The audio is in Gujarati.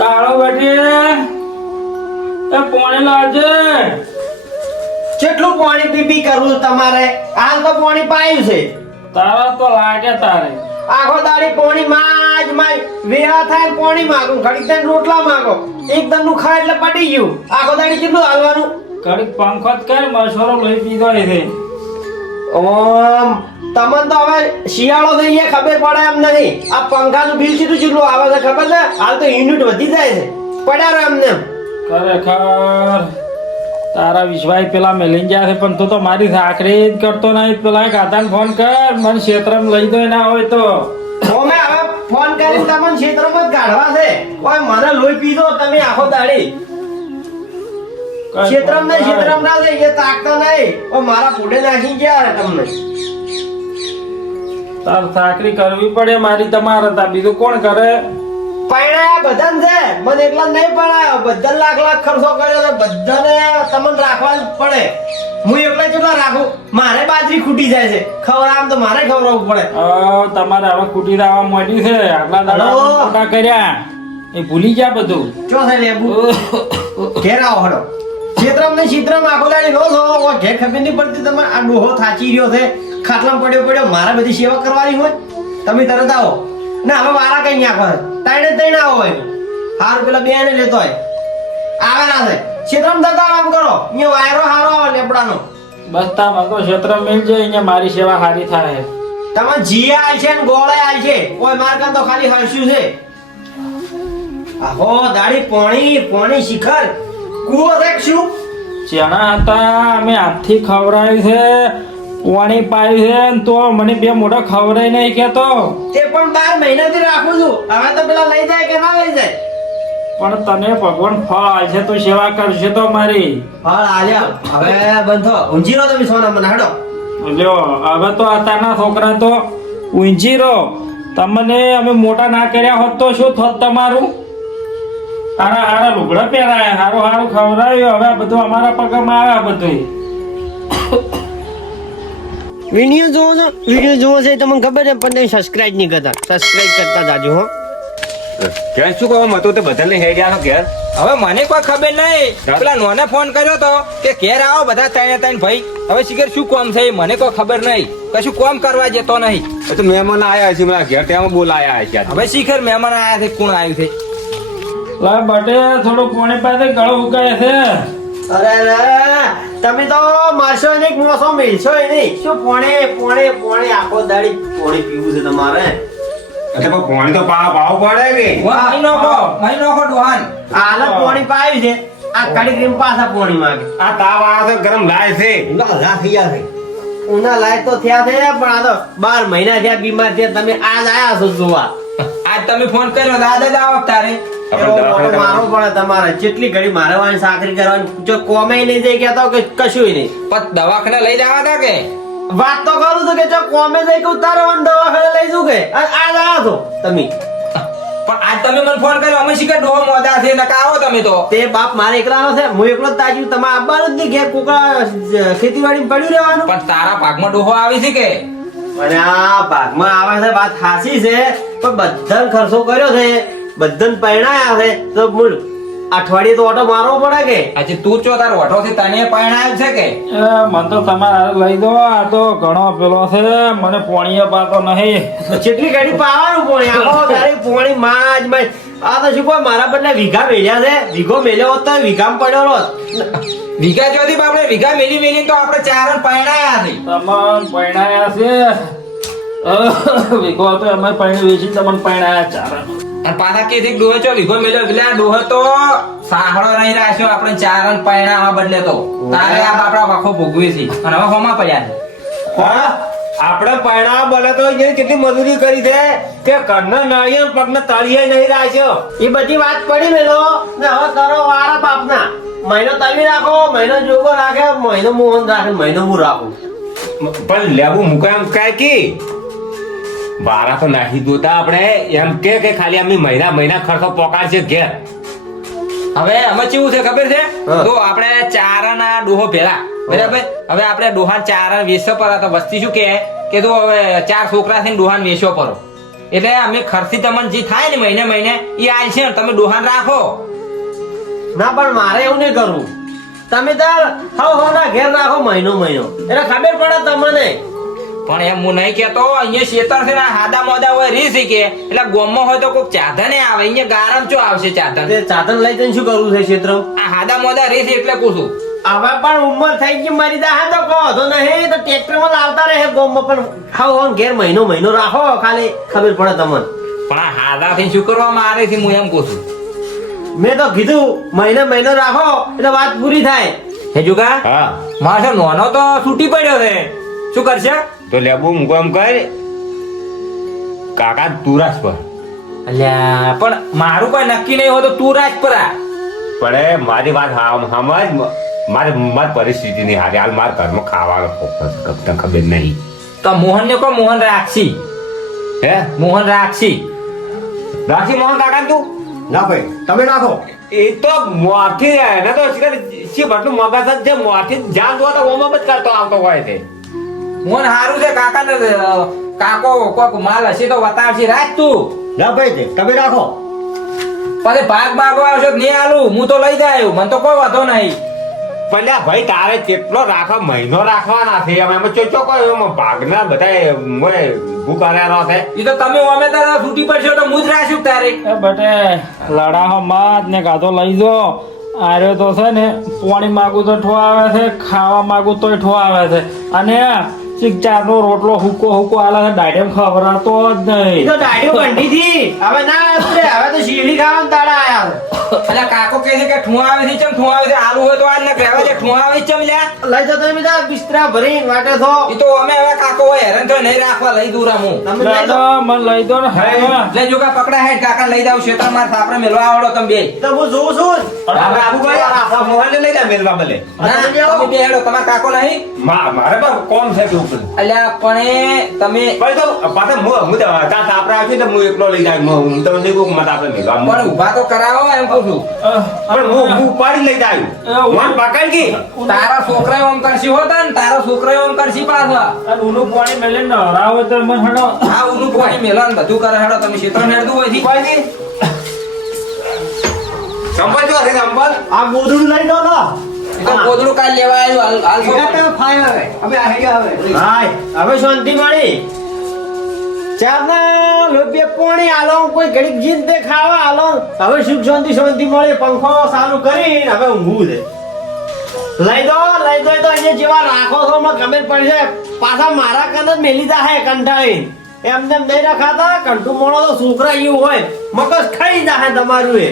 કાળો બેટી એ પોણી લાવજે. કેટલું પાણી પીપી કરવું તમારે? હાલ તો પાણી પાયું છે. તારા તો લાગે તારે. આખો દાડી પાણી માં જ માં વેળા થાય પાણી માંગો, ઘડીક થઈને રોટલા માંગો, એકદમ નું ખાય એટલે પડી ગયું. આખો દાડી કેટલું હાલવાનું? ઘડીક પંખો જ કર, મસોરો લઈ પીધો છે. ઓમ તમને તો હવે શિયાળો થઈ ગયા ખબર પડે એમ નહીં. આ પંખાનું બિલ કેટલું આવે છે ખબર છે? હાલ તો યુનિટ વધી જાય છે. પડ્યા રહો એમને એમ. ખરેખર તારા વિશ્વાસ પેલા મેલી ગયા છે, પણ તું તો મારી સાખરી જ કરતો નહીં. પેલા કાતાને ફોન કર, મને ક્ષેત્રમાં લઈ દો ના હોય તો. અમે હવે ફોન કરીને તમને ક્ષેત્રમાં જ કાઢવા છે. ઓય મને લોહી પીધો તમે આખો દાડી. ક્ષેત્રમાં નહીં, ક્ષેત્રમાં ના લઈ ગયા, તાકતા નહીં. ઓ મારા પોડે નાખી ગયા તમને. તાર સાખરી કરવી પડે મારી તમારે. તા બીજું કોણ કરે? પૈણાયા બધાને છે, મને એકલા નહીં પૈણાયો. બધા લાખ લાખ ખર્ચો કર્યો છે, બધાને તમને રાખવા જ પડે. હું એકલા કેટલા રાખું? મારે બાજરી ખૂટી જાય છે, ખવડાવવા તો મારે ખવડાવવું પડે. તમારે હવે કુટી દાવા મોડી છે. આટલા દાડા મોટા કર્યા એ ભૂલી ગયા બધું. ચો છે લેબુ ઘેર આવો હડો. ક્ષેત્રમાં આખો દાડી નો લો. ઘેર ખબર નહીં પડતી તમે આ ડોહો થાચી રહ્યો છે, ખાટલામાં પડ્યો મારે બધી સેવા કરવાની હોય. તમે તરત આવો ના હવે વારા કઈ નાખો. તઈને આવો હોય હારું પેલા બે ને લેતો હોય આવે ના છે. ક્ષેત્રમાં જતા કામ કરો, અહીંયા વાયરો હારો આવે લેપડાનો. બસ તા મગો ક્ષેત્ર મિલ જાય, અહીંયા મારી સેવા સારી થાય. તમે જીયા આલ છે ને ગોળે આલ છે, કોઈ માર્ગન તો ખાલી હરસ્યું છે. આહો દાડી પોણી શિખર કુવો દેખશું. ચણા હતા અમે હાથથી ખવડાવ્યું છે, પાણી પાયું છે ને તો મને બે મોઢા ખવડાય નહીં કેતો. તે પણ 12 મહિનાથી રાખું છું. હવે તો પેલા લઈ જાય કે ના લઈ જાય? પણ તને ભગવાન ફળ આવશે તો સેવા કરશે તો મારી. ફળ આલ્યા હવે બંધો ઊંઝી રહો તમે સોના મને હડો. લ્યો હવે તો અત્યારના છોકરા તો ઊંઝી રહો. તમને અમે મોટા ના કર્યા હોત તો શું થોત તમારું? હારા લુગડા પહેરાયા, હારું ખવડાવ્યું. હવે બધું અમારા પગમાં આવે બધું. વિડિયો જોવો છે તમને ખબર છે, પણ તમે સબસ્ક્રાઇબ નહીં કરતા. સબસ્ક્રાઇબ કરતા જાજો હો. ઘેર શું કહો મતો તે બધાને લઈ ગયા છો ઘેર? હવે મને કોઈ ખબર નહીં. પેલા નોને ફોન કર્યો તો કે ઘેર આવો બધા ત્રણ ભાઈ. હવે શિખર શું કામ છે મને કોઈ ખબર નહીં. કશું કામ કરવા જતો નહીં. એ તો મહેમાન આયા છે મારા ઘેર, ત્યાં બોલાયા છે. હવે શિખર મહેમાન આયા છે, કોણ આવ્યું છે? લા બટે થોડું પાણી પાસે ગળો ઉકાય છે. અરે તમે તો મારશો નહીં, મોસો મેલશો નહીં. શું પોણે આખો દાડી પોણી પીવું છે તમારે? એટલે પણ પાણી તો પાવ પડે કે મહી નોખો ડોહાન. આલે પોણી પાયું છે, આ કડી ક્રીમ પાછા પોણી માંગે. આ તાવ આવે છે, ગરમ લાય છે. ઉના લાયક તો થયા છે, પણ આ તો 12 મહિના થયા બીમાર થયા. તમે આજ આયા છો જોવા. આજ તમે ફોન કર્યો દાદા જ આવો તારે. એવો મોટો મારવો પડે તમારે. જેટલી ઘડી મારે વાળી સાકરી કરવાની, જો કોમે નહીં જઈ ગયા તો કશું નહીં. પણ દવાખાને લઈ જવા તા કે વાત તો કરું છું કે જો કોમે જઈ કે ઉતારવાનું દવાખાને લઈ જઉં કે આજ આયા છો તમે. પણ આજ તમે મને ફોન કર્યો અમે શિખર ડોહો મોદા છે નકા આવો તમે તો. તે બાપ મારે એકલાનો છે, હું એકલો જ તાજ્યું. તમે આવવાનું જ નહીં ઘેર. કોકા ખેતીવાડીમાં પડ્યું રહેવાનું. પણ તારા ભાગમાં ડોહો આવી છે કે? અને આ ભાગમાં આવે છે વાત હાસી છે, પણ બધાને ખર્ચો કર્યો છે, બધાને પરણાયા છે, તો મૂળ અઠવાડિયે તો ઓટો મારવો પડે કે. આજે તું ચો તાર ઓઠો થી તને પરણાયો છે કે? મને તો તમારે લઈ દો. આ તો ઘણો પેલો છે, મને પોણીએ પાતો નહીં. જેટલી ઘડી પાવાનું પોણી આખો તારી પોણી માં જ. આ તો શું કોઈ મારા બદલે વીઘા મેલ્યા છે. વીઘો મેલ્યો હોત તો વીઘામાં પડ્યો હોત. વીઘા જોતી આપણે વીઘા મેલી તો આપણે ચાર પરણાયા છે. તમને પરણાયા છે વિકો તો અમે પરણી વેચી તમને પરણાયા ચાર. અને પાછા કે ડોહો ચો વીઘો મેલ્યો એટલે આ ડોહો તો સાહળો નહીં રાખ્યો આપણે ચાર પરણાવા બદલે તો તારે આ બાપડા વાખો ભોગવી છે. અને હવે હોમાં પડ્યા છે. આપણે પરણાવા બને તો કેટલી મજૂરી કરી છે કે ઘરના નાળિયેર પગના તળિયે નહીં રાખ્યો. એ બધી વાત પડી મેલો ને હવે કરો વારા બાપના. મહિનો તમે રાખો, મહિનો જોગો રાખે, મહિનો મોહન રાખે, મહિનો હું રાખું. પણ લેવું મુકાય એમ કાય કે બારા તો નાખી દોતા આપણે એમ કે ખાલી અમે મહિના ખર્ચો પોકાડશે ઘેર. હવે અમે કેવું છે ખબર છે? તો આપણે ચારના ડોહો ભેળા બરાબર. હવે આપણે ડોહાન ચાર વેચો પર તો વસ્તી શું કે તો હવે ચાર છોકરા થઈને ડોહાન વેચવો પડો. એટલે અમે ખર્ચી તમને જે થાય ને મહિને મહિને એ આલશે ને તમે ડોહાન રાખો. ના પણ મારે એવું નહીં કરવું. તમે તાર હવ ના ઘેર રાખો મહિનો એટલે ખબર પડે તમને. પણ એમ હું નહીં કેતો, અહીંયા શેતર છે ને હાદા મોદા હોય રીસ કે એટલે ગોમમાં હોય તો કોઈક ચાધને આવે, અહીંયા ગારમ ચો આવશે ચાધન. તે સાધન લઈ જઈને શું કરવું છે ક્ષેત્રમાં? આ હાદા મોદા રીસ એટલે પૂછું. હવે પણ ઉંમર થઈ ગઈ મારી દા તો કહો તો નહીં તો ટ્રેક્ટરમાં લાવતા રહે ગોમમાં, પણ ખાવ ઘેર મહિનો રાખો ખાલી ખબર પડે તમને. પણ આ હાદાથી શું કરવા મારે છે હું એમ કહું છું. મેં તો કીધું મહિનો રાખો એટલે વાત પૂરી થાય. હે જુગા હા મારો નોનો તો છૂટી પડ્યો છે, શું કરશે? તો લેબુ મૂકો એમ કર કાકા તુરાસ પર અલ્યા પણ મારું કોઈ નક્કી નહીં હોય તો તું રાજ પર આ. પણ મારી વાત સમજ, મારી પરિસ્થિતિ નહીં હારી હાલ મારા ઘરમાં ખાવાનો તને ખબર નહીં. તો મોહન ને કહો મોહન રાખશી, હે મોહન રાખશી. રાખી મોહન કાકા તું ના ભાઈ તમે નાખો. એ તો મોરથી એને તો શી બટલું મગજ જ છે, મોરથી જ્યાં જોવા તો ઓમાં જ કરતો આવતો હોય છે. મોહન હારું છે કાકા ને કાકો કોક માલ હશે તો બતાવશે રાજ તું. ના ભાઈ તમે રાખો. પછી ભાગ ભાગો આવશો તો નહીં આલું, હું તો લઈ જાય મને તો કોઈ વાંધો નહીં. ભલે ભાઈ તારે કેટલો રાખવા મહિનો રાખવાના છે એમાં ચોચો કોઈ એમાં ભાગના બધા ભૂખ કર્યા છે. એ તો તમે અમે તારા છૂટી પડશો તો હું જ રાખ્યું તારે. એ બટે લડાહો માત ને કાતો લઈ જો. આર્યો તો છે ને પાણી માગું તો ઠો આવે છે, ખાવા માગું તોય ઠો આવે છે, અને ચારનો રોટલો હુકો આલે છે, ડાયરેક્ટ ખવડાવતો જ નહીં. તો દાઢીઓ કંઠી થી હવે ના આવશે, હવે તો શીરડી ખાવાના દાડા આયા. એટલે કાકો કહે છે કે ઠું આવે છે, ચમ ઠું આવે છે? આલુ હોય તો આજ ને કહેવાય છે ઠું આવે છે ચમ લ્યા. લઈ જતો એમ બધા બિસ્તરા ભરીને વાટે છો. એ તો અમે હવે કાકો હોય હેરાન તો નહીં રાખવા લઈ દઉં રામું. તમે લઈ દાદા જાઓ. મને લઈ દો ને. હા. લે જો કા પકડા હેડ કાકા લઈ જાવ ક્ષેત્ર માં આપણે મેલવા આવડો તમે બે. તો હું જોઉં છું જ. આપણે આબુભાઈ આ મોહનને લઈ જા મેલવા ભલે. ના તમે બે હેડો, તમારા કાકો નહીં. મારે પણ કોમ છે કે ઉપર અલ્યા પણ તમે ભાઈ તો પાછા હું ત્યાં આપણે આવ્યું તો હું એકલો લઈ જાય હું તો નહીં કહું મત આપણે મેલવા પણ ઊભા તો કરાવો એમ કહું છું. પણ હું ઉપાડી લઈ જાય મન પકડ ગઈ તારા છોકરા ઓમ કરશી હોતા ને તારા છોકરા ઓમ કરશી પાછા. અને ઊનું પાણી મેલે નવરાવે તો મને હડો. હા ઊનું પાણી મેલો ને બધું કરે હેડો તમે ક્ષેત્ર હેડતું હોય થી. સંપલ જો હશે સંપલ આ ગોદડું લઈ દો ને. એ તો કોદડું કાલ લેવા આવ્યું હાલ હાય હવે શાંતિ મળી. ચારના લોભે પોણી આલો કોઈ ઘડીક જીત દે ખાવા આલો. હવે સુખ શાંતિ મળી, પંખો ચાલુ કરી હવે ઊંઘવું છે. લઈ દો તો અહીંયા જેવા રાખો છો મને ખબર પડશે. પાછા મારા કન જ મેલી દા હે કંટાળી એમને નહીં રખાતા. કંટુ મોણો તો છોકરા એવું હોય મગજ ખાઈ જા હે તમારું એ.